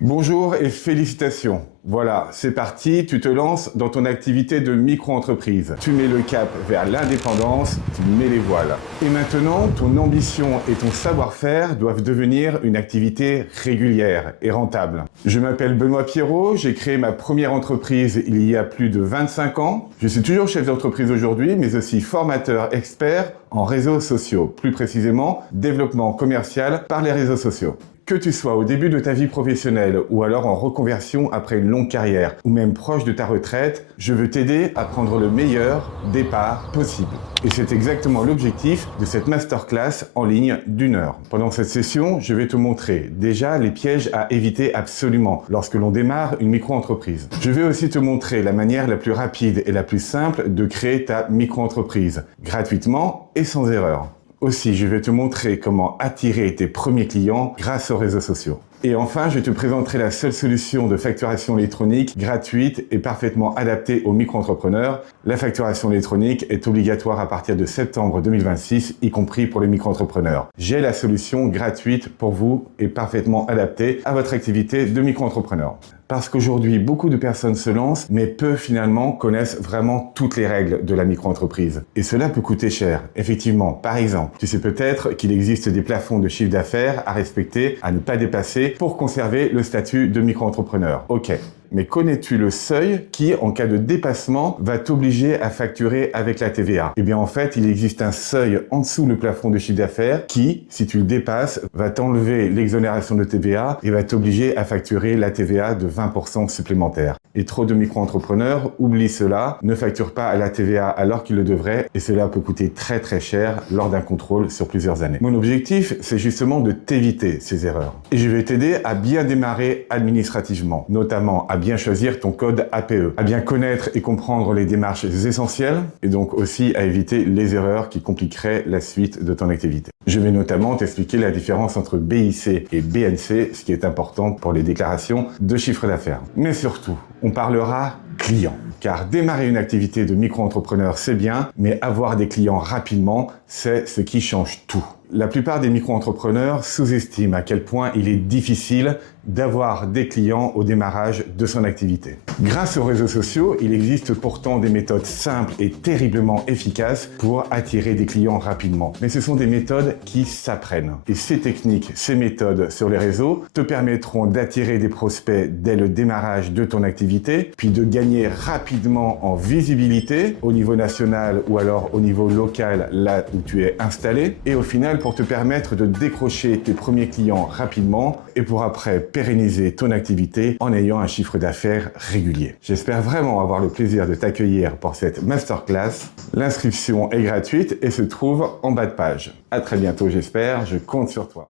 Bonjour et félicitations. Voilà, c'est parti, tu te lances dans ton activité de micro-entreprise. Tu mets le cap vers l'indépendance, tu mets les voiles. Et maintenant, ton ambition et ton savoir-faire doivent devenir une activité régulière et rentable. Je m'appelle Benoît Pierrot, j'ai créé ma première entreprise il y a plus de 25 ans. Je suis toujours chef d'entreprise aujourd'hui, mais aussi formateur expert en réseaux sociaux. Plus précisément, développement commercial par les réseaux sociaux. Que tu sois au début de ta vie professionnelle ou alors en reconversion après une longue carrière ou même proche de ta retraite, je veux t'aider à prendre le meilleur départ possible. Et c'est exactement l'objectif de cette masterclass en ligne d'1 heure. Pendant cette session, je vais te montrer déjà les pièges à éviter absolument lorsque l'on démarre une micro-entreprise. Je vais aussi te montrer la manière la plus rapide et la plus simple de créer ta micro-entreprise, gratuitement et sans erreur. Aussi, je vais te montrer comment attirer tes premiers clients grâce aux réseaux sociaux. Et enfin, je te présenterai la seule solution de facturation électronique gratuite et parfaitement adaptée aux micro-entrepreneurs. La facturation électronique est obligatoire à partir de septembre 2026, y compris pour les micro-entrepreneurs. J'ai la solution gratuite pour vous et parfaitement adaptée à votre activité de micro-entrepreneur. Parce qu'aujourd'hui, beaucoup de personnes se lancent, mais peu finalement connaissent vraiment toutes les règles de la micro-entreprise. Et cela peut coûter cher. Effectivement, par exemple, tu sais peut-être qu'il existe des plafonds de chiffre d'affaires à respecter, à ne pas dépasser pour conserver le statut de micro-entrepreneur. Ok. Mais connais-tu le seuil qui, en cas de dépassement, va t'obliger à facturer avec la TVA? Eh bien, en fait, il existe un seuil en dessous le plafond de chiffre d'affaires qui, si tu le dépasses, va t'enlever l'exonération de TVA et va t'obliger à facturer la TVA de 20% supplémentaire. Et trop de micro-entrepreneurs oublient cela, ne facturent pas à la TVA alors qu'ils le devraient et cela peut coûter très très cher lors d'un contrôle sur plusieurs années. Mon objectif, c'est justement de t'éviter ces erreurs. Et je vais t'aider à bien démarrer administrativement, notamment à bien choisir ton code APE, à bien connaître et comprendre les démarches essentielles et donc aussi à éviter les erreurs qui compliqueraient la suite de ton activité. Je vais notamment t'expliquer la différence entre BIC et BNC, ce qui est important pour les déclarations de chiffre d'affaires. Mais surtout, on parlera clients. Car démarrer une activité de micro-entrepreneur, c'est bien, mais avoir des clients rapidement, c'est ce qui change tout. La plupart des micro-entrepreneurs sous-estiment à quel point il est difficile d'avoir des clients au démarrage de son activité. Grâce aux réseaux sociaux, il existe pourtant des méthodes simples et terriblement efficaces pour attirer des clients rapidement. Mais ce sont des méthodes qui s'apprennent. Et ces techniques, ces méthodes sur les réseaux te permettront d'attirer des prospects dès le démarrage de ton activité, puis de gagner rapidement en visibilité au niveau national ou alors au niveau local, là où tu es installé, et au final pour te permettre de décrocher tes premiers clients rapidement et pour après pérenniser ton activité en ayant un chiffre d'affaires régulier. J'espère vraiment avoir le plaisir de t'accueillir pour cette masterclass. L'inscription est gratuite et se trouve en bas de page. À très bientôt, j'espère, je compte sur toi.